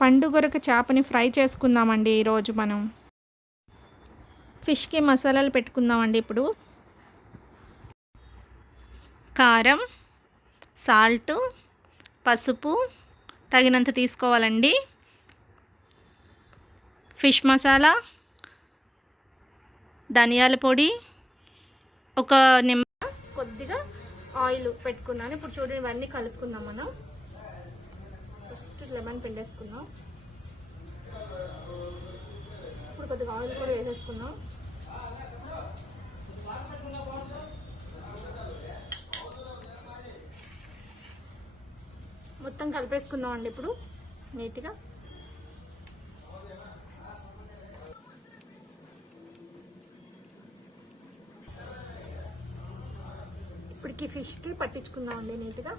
పండుగొరక చేపని ఫ్రై చేసుకుందామండి ఈరోజు మనం. ఫిష్కి మసాలాలు పెట్టుకుందామండి. ఇప్పుడు కారం, సాల్టు, పసుపు తగినంత తీసుకోవాలండి. ఫిష్ మసాలా, ధనియాల పొడి, ఒక కొద్దిగా ఆయిల్ పెట్టుకున్నాను. ఇప్పుడు చూడండి, ఇవన్నీ కలుపుకుందాం. మనం ఫస్ట్ లెమన్ పిండేసుకుందాం. ఇప్పుడు కొద్దిగా ఆయిల్ కూడా వేసేసుకుందాం. మొత్తం కలిపేసుకుందాం అండి ఇప్పుడు నీట్గా. ఇప్పటికి ఫిష్కి పట్టించుకుందాం అండి నీట్గా.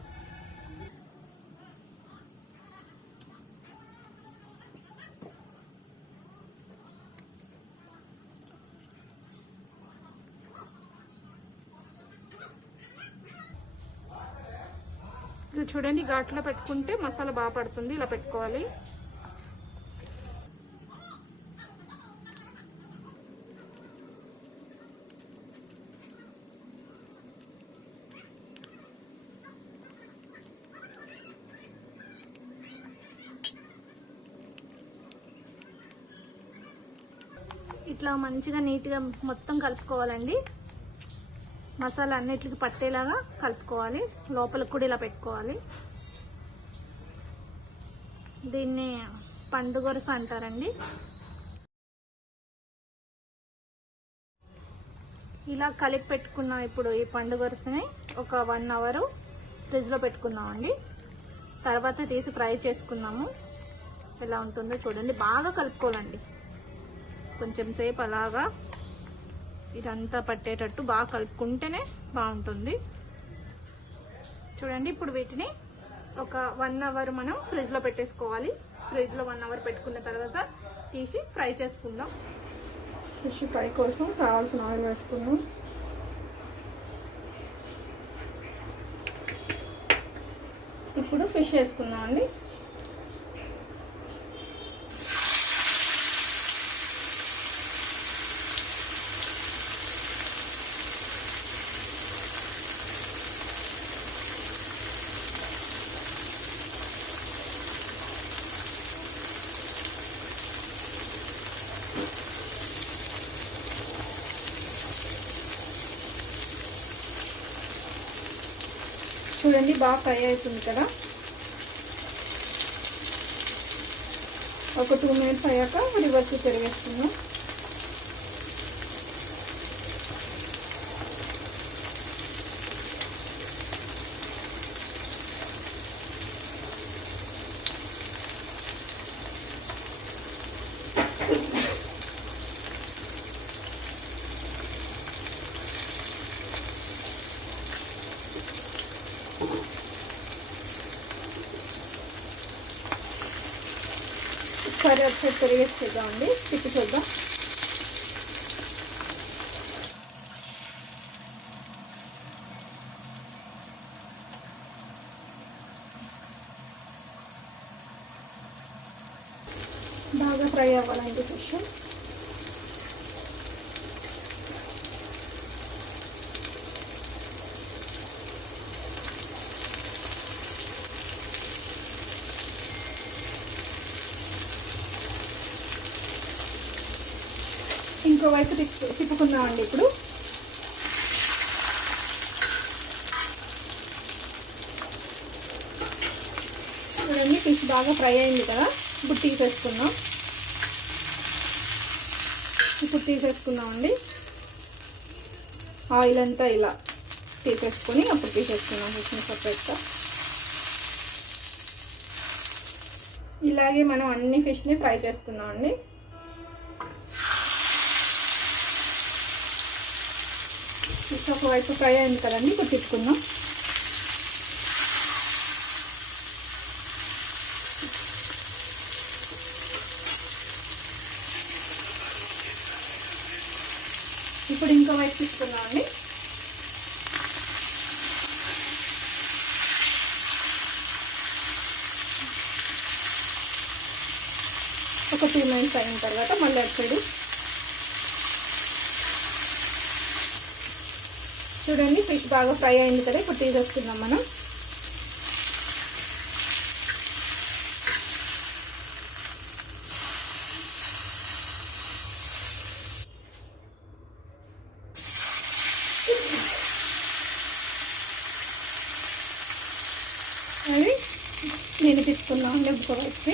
ఇలా చూడండి, ఘాట్లో పెట్టుకుంటే మసాలా బాగా పడుతుంది. ఇలా పెట్టుకోవాలి. ఇట్లా మంచిగా నీట్గా మొత్తం కలుపుకోవాలండి. మసాలా అన్నిటికి పట్టేలాగా కలుపుకోవాలి. లోపలికి కూడా ఇలా పెట్టుకోవాలి. దీన్ని పండుగొరస అంటారండి. ఇలా కలిపి పెట్టుకున్నాం. ఇప్పుడు ఈ పండుగొరసని ఒక 1 అవర్ ఫ్రిడ్జ్లో పెట్టుకుందామండి. తర్వాత తీసి ఫ్రై చేసుకుందాము. ఎలా ఉంటుందో చూడండి. బాగా కలుపుకోవాలండి. కొంచెం సేపు అలాగా ఇదంతా పట్టేటట్టు బాగా కలుపుకుంటేనే బాగుంటుంది. చూడండి, ఇప్పుడు వీటిని ఒక 1 అవర్ మనం ఫ్రిడ్జ్లో పెట్టేసుకోవాలి. ఫ్రిడ్జ్లో 1 అవర్ పెట్టుకున్న తర్వాత తీసి ఫ్రై చేసుకుందాం. ఫిష్ ఫ్రై కోసం కావాల్సిన ఆయిల్ వేసుకుందాం. ఇప్పుడు ఫిష్ వేసుకుందాం అండి. చూడండి, బాగా ఫ్రై అవుతుంది కదా. ఒక 2 మినిట్స్ అయ్యాక రివర్స్ తిరిగేస్తున్నాం. ఒకసారి ఒకసారి తిరిగేసి చూద్దామండి. తిప్పి చూద్దాం. బాగా ఫ్రై అవ్వాలండి ఫిష్. ఇంకో వైపు తిప్పుకుందామండి. ఇప్పుడు చూడండి, ఫిష్ బాగా ఫ్రై అయింది కదా. ఇప్పుడు తీసేసుకుందామండి. ఆయిల్ అంతా ఇలా తీసేసుకొని అప్పుడు తీసేసుకుందాం ఫిష్ని సపరేట్గా. ఇలాగే మనం అన్ని ఫిష్ని ఫ్రై చేసుకుందామండి. ఫిష్ ఒకవైపు ఫ్రై అయింది కదండి. ఇప్పుడు తిప్పుకుందాం. ఇప్పుడు ఇంకో వైపు తీసుకుందామండి. ఒక 2 మినిట్స్ అయిన తర్వాత మళ్ళీ అటు సైడు చూడండి ఫిష్ బాగా ఫ్రై అయింది కదా. ఇప్పుడు తీసేస్తున్నాం మనం. అవి నేను తీసుకున్నాను నెబ్బు వచ్చి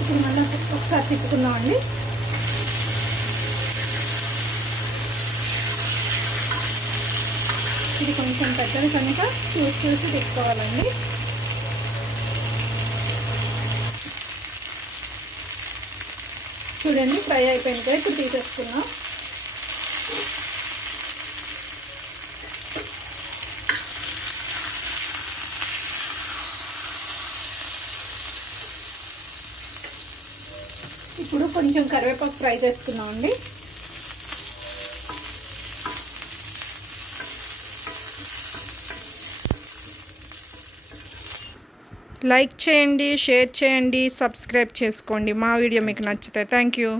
ఇప్పుడు మళ్ళీ ఒకసారి తిప్పుకున్నామండి. ఇది కొంచెం పెద్దది కనుక చూసి తిప్పుకోవాలండి. చూడండి ఫ్రై అయిపోయింది కదా. ఇప్పుడు తీసేసుకున్నాం. ఇప్పుడు కొంచెం కరివేపాకు ఫ్రై చేసుకున్నామండి. లైక్ చేయండి, షేర్ చేయండి, సబ్స్క్రైబ్ చేసుకోండి. మా వీడియో మీకు నచ్చితే థ్యాంక్ యూ.